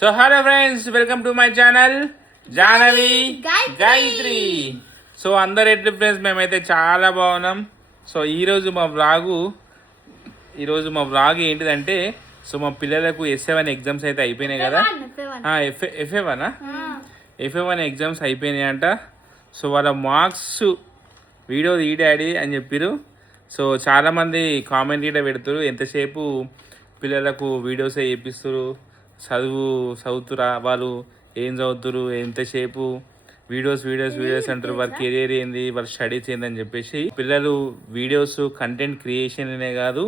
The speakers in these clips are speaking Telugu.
So hello friends, welcome to my channel Jahnavi Gayatri. So అందరు ఎట్లా ఫ్రెండ్స్, మేమైతే చాలా బాగున్నాం. సో ఈరోజు మా వ్లాగ్ ఏంటిదంటే, సో మా పిల్లలకు SF1 ఎగ్జామ్స్ అయితే అయిపోయినాయి కదా. FA1 ఎగ్జామ్స్ అయిపోయినాయి అంట. సో వాళ్ళ మార్క్స్ వీడియో ఈ డాడీ అని చెప్పారు. సో చాలామంది కామెంట్ కూడా పెడతారు, ఎంతసేపు పిల్లలకు వీడియోసే చేపిస్తారు, చదువుతురా వాళ్ళు, ఏం చదువుతురు, ఎంతసేపు వీడియోస్ అంటారు, వాళ్ళ కెరీర్ ఏంది, వాళ్ళ స్టడీస్ ఏందని చెప్పేసి. పిల్లలు వీడియోస్ కంటెంట్ క్రియేషన్ అనే కాదు,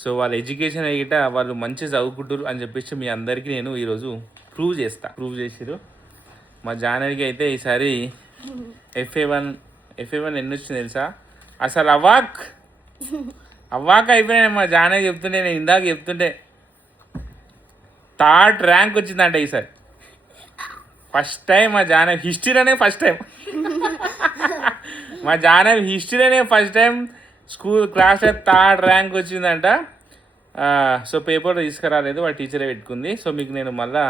సో వాళ్ళ ఎడ్యుకేషన్ అయ్యిట వాళ్ళు మంచి చదువుకుంటారు అని చెప్పేసి మీ అందరికీ నేను ఈరోజు ప్రూవ్ చేసిరు. మా జాహ్నవికి అయితే ఈసారి FA1 ఎన్ని వచ్చింది తెలుసా? అసలు అవ్వాక అయిపోయినాయి. మా జాహ్నవి చెప్తుంటే, నేను ఇందాక చెప్తుంటే 3rd ర్యాంక్ వచ్చిందంట ఈసారి. ఫస్ట్ టైం మా జాహ్నవి హిస్టరీలోనే ఫస్ట్ టైం స్కూల్ క్లాస్లో 3rd ర్యాంక్ వచ్చిందంట. సో పేపర్ తీసుకురాలేదు, వాళ్ళ టీచరే పెట్టుకుంది. సో మీకు నేను మళ్ళా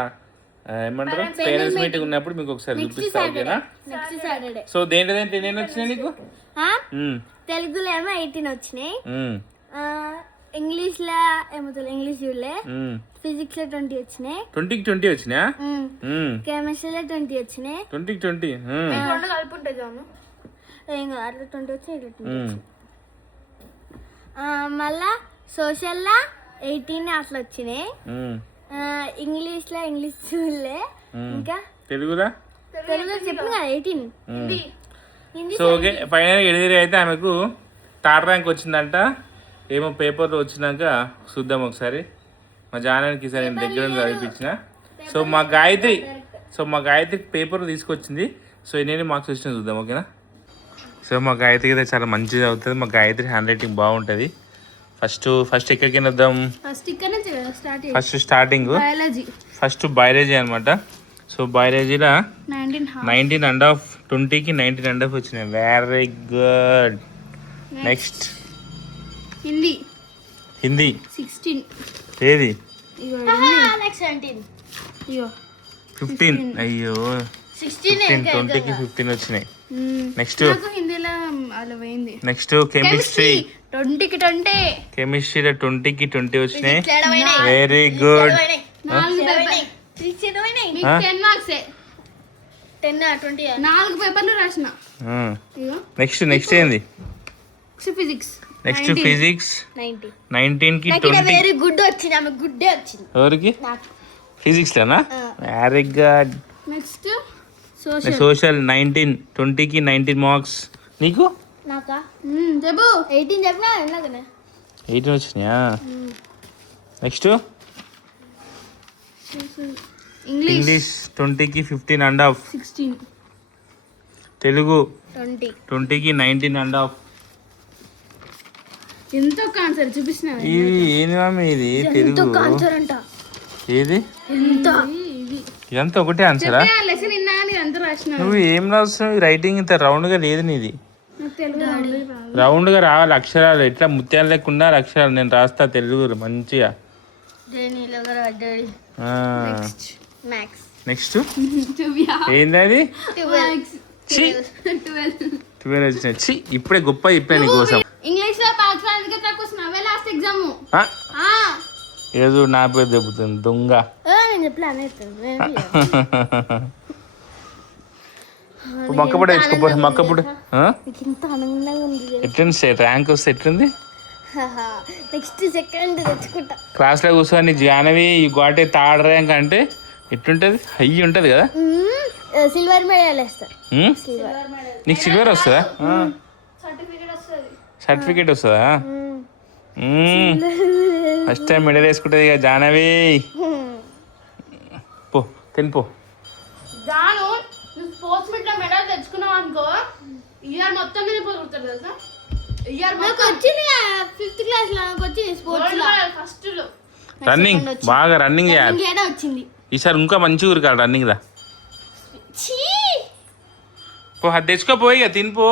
ఏమంటారు పేరెంట్స్ మీటింగ్ ఉన్నప్పుడు మీకు ఒకసారి చూపిస్తా, ఓకేనా? సో దేంట్లో నేను వచ్చినాయి నీకు? తెలుగులో ఏమో 18 వచ్చినాయి, ఇంగ్లీష్ లో ఏమో ఇంగ్లీష్ చూడలే, ఫిజిక్స్ లో 20 వచ్చినాయి. 20 వచ్చినా? కెమిస్ట్రీలో 20 వచ్చినాయి. 20 కలుపుంటే చాలు, ఏం కాదు, అట్లా 20 వచ్చాయి. మళ్ళా సోషల్ లా 18 అట్లా వచ్చినాయి. ఇంగ్లీష్ చూడలే. ఇంకా తెలుగు చెప్పిన కదా 18. సో ఓకే, ఫైనల్ ఎడిదిరి అయితే ఆమెకు 3rd ర్యాంక్ వచ్చిందంట. ఏమో పేపర్లో వచ్చినాక చూద్దాం ఒకసారి. మా జాహ్నవికి ఈసారి నేను దగ్గర చదివిపించిన. సో మా గాయత్రి పేపర్ తీసుకొచ్చింది. సో ఎన్ని మార్క్స్ వచ్చినా చూద్దాం, ఓకేనా? సో మా గాయత్రికి అయితే చాలా మంచిగా అవుతుంది. మా గాయత్రి హ్యాండ్ రైటింగ్ బాగుంటుంది. ఫస్ట్ ఎక్కడికి వద్దాం? ఫస్ట్ స్టార్టింగ్ ఫస్ట్ బయాలజీ అనమాట. సో బయాలజీలో 19.5, 20కి 19.5 వచ్చినాయి. Very good. నెక్స్ట్ హిందీ 16. ఏది? 15. అయ్యో 20కి 15 వచ్చినాయి. నెక్స్ట్ కెమిస్ట్రీ 20కి 20. కెమిస్ట్రీలో 20కి 20 వచ్చినాయి. Very good. నెక్స్ట్ ఏంది? నెక్స్ట్ ఫిజిక్స్ 19కి 20. వెరీ గుడ్ వచ్చింది, ఆమె గుడ్ వచ్చింది. ఎవరికి? ఫిజిక్స్ లోనా? Very good. నెక్స్ట్ సోషల్ 19, 20కి 19 మార్క్స్. నీకు? నాకా? చెప్పు. 18 చెప్పినా ఎలాగనే 18 వచ్చినాయా? నెక్స్ట్ ఇంగ్లీష్ 20కి 15.5. 16. తెలుగు 20కి 19.5. ఎంతో కాన్సర్ చూపిస్తున్నా. ఇది ఏంది మామి? ఇది తెలుగు కాన్సర్ అంట. ఏది? ఇదంతా ఒకటే ఆన్సరా? నువ్వు ఏం రాస్తున్నావు? రైటింగ్ ఇంత రౌండ్ గా లేదు నీది. రౌండ్ గా రావాలి అక్షరాలు, ఎట్లా ముత్యాలు లేకుండా అక్షరాలు. నేను రాస్తా తెలుగు మంచిగా. నెక్స్ట్ ఏంది అది? 12 వచ్చినాయి. ఇప్పుడే గొప్ప చెప్పాను నీకోసం. ఏదో నా పేరు దెబ్బతుంది దొంగ. మొక్కపొడి తెచ్చుకోపో. మొక్కపొడి ఎట్లుంది? ర్యాంక్ వస్తే ఎట్లుంది? నెక్స్ట్ సెకండ్ తెచ్చుకుంటా. క్లాస్ లో కూర్చొని Jahnavi got a 3rd rank అంటే ఎట్లుంటది? హై ఉంటది కదా. సిల్వర్ మెడల్ వేస్తారు. నీకు సిల్వర్ వస్తుందా? సర్టిఫికేట్ వస్తుందా? ఫస్ట్ టైం మెడల్ వేసుకుంటుంది ఇక జాహ్నవి. పో తినిపో. స్పోర్ట్స్ మీట్ లో మెడల్ తెచ్చుకున్నావు అనుకో, ఇయర్ మొత్తం మీద పోగొడతారు తెలుసా. రన్నింగ్ బాగా రన్నింగ్ చేయాలి. ఈసారి ఇంకా మంచిగా ఉరకాలి రన్నింగ్ దా. పో అది తెచ్చుకోపోయి తినిపో.